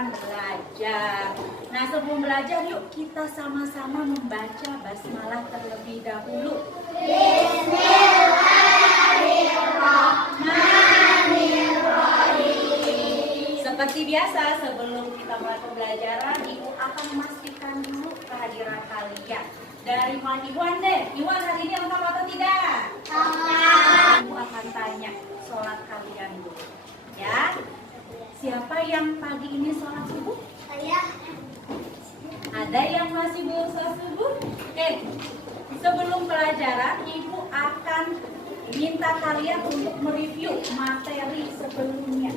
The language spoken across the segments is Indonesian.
akan belajar. Nah, sebelum belajar yuk kita sama-sama membaca basmalah terlebih dahulu. Bismillahirrahmanirrahim. Seperti biasa, sebelum kita mulai pembelajaran, Ibu akan memastikan dulu kehadiran kalian. Dari Iwan deh, Iwan hari ini lengkap atau tidak? Lengkap. Ibu akan tanya sholat kalian dulu. Ya, siapa yang pagi ini sholat subuh? Saya. Ada yang masih belum sholat subuh? Oke, sebelum pelajaran, Ibu akan minta kalian untuk mereview materi sebelumnya.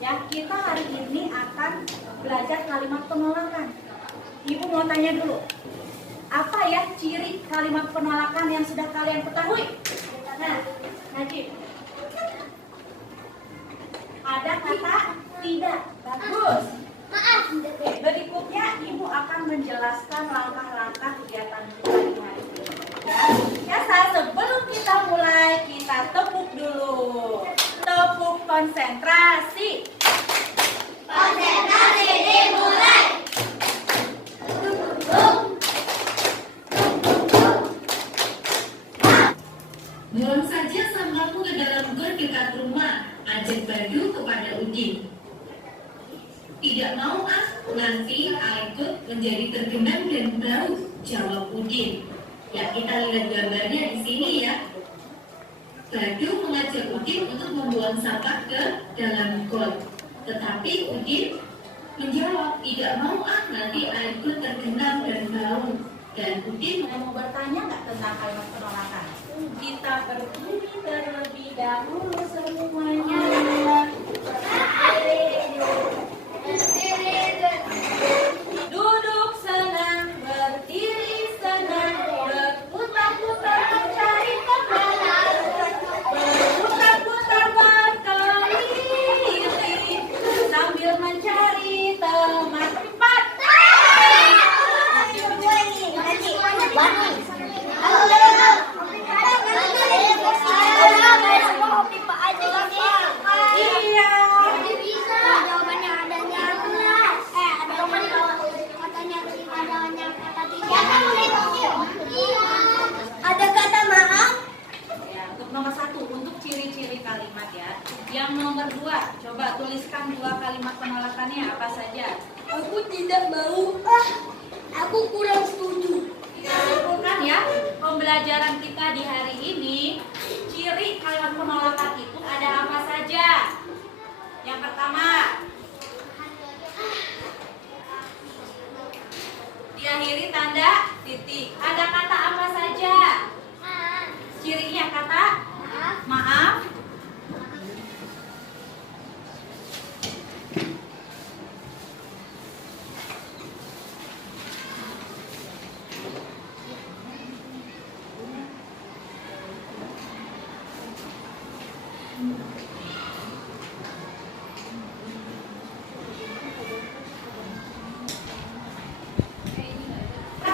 Ya, kita hari ini akan belajar kalimat penolakan. Ibu mau tanya dulu, apa ya ciri kalimat penolakan yang sudah kalian ketahui? Nah, Najib. Ada kata tidak. Bagus. Maaf. Berikutnya Ibu akan menjelaskan langkah-langkah kegiatan kita di hari ini. Ya, sebelum kita mulai, kita tepuk dulu. Tepuk konsentrasi. Konsentrasi dimulai. Buang saja sampahmu ke dalam got dekat rumah, ajak Badu kepada Udin. Tidak mau ah, nanti air got menjadi tergenang dan bau, jawab Udin. Ya, kita lihat gambarnya di sini ya. Badu mengajak Udin untuk membuang sampah ke dalam got. Tetapi Udin menjawab, tidak mau ah, nanti air got tergenang dan bau. Dan Udin Mau bertanya nggak tentang kalimat penolakan? Kita berdiri terlebih dahulu semuanya. Duduk senang, berdiri senang, berputar-putar mencari teman, berputar-putar berkeliling sambil mencari teman. Empat. Iya. Jawabannya adanya ada kata maaf. Ya, untuk nomor 1, untuk ciri-ciri kalimat ya. Yang nomor 2, coba tuliskan 2 kalimat penolakannya apa saja. Aku tidak mau. Aku kurang setuju. Kita simpulkan ya, pembelajaran kita di hari ini, ciri kalimat penolakan itu ada apa saja? Yang pertama, diakhiri tanda titik. Ada kata apa saja? Cirinya kata maaf.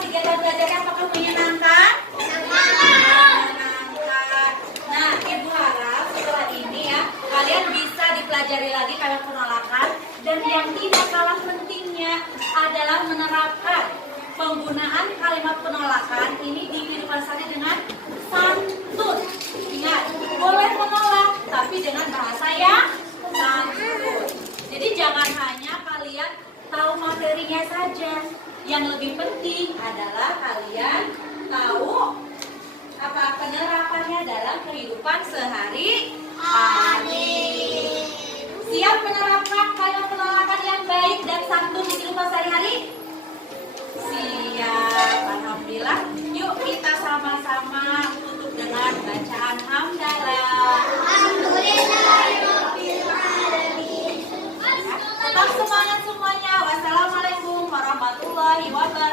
Kegiatan belajarnya apakah menyenangkan? Menyenangkan. Nah, Ibu harap setelah ini ya, kalian bisa dipelajari lagi kalimat penolakan. Dan yang tidak kalah pentingnya adalah menerapkan penggunaan kalimat penolakan ini di kehidupan sehari dengan santun. Ingat, boleh menolak, tapi dengan bahasa yang santun. Jadi jangan hanya kalian tahu materinya saja. Yang lebih penting adalah kalian tahu apa penerapannya dalam kehidupan sehari-hari. Siap menerapkan kalimat penolakan yang baik dan santun di kehidupan sehari-hari? Siap, alhamdulillah. Yuk kita sama-sama tutup dengan bacaan hamdalah. Tetap semangat semuanya. Wassalamualaikum warahmatullahi wabarakatuh.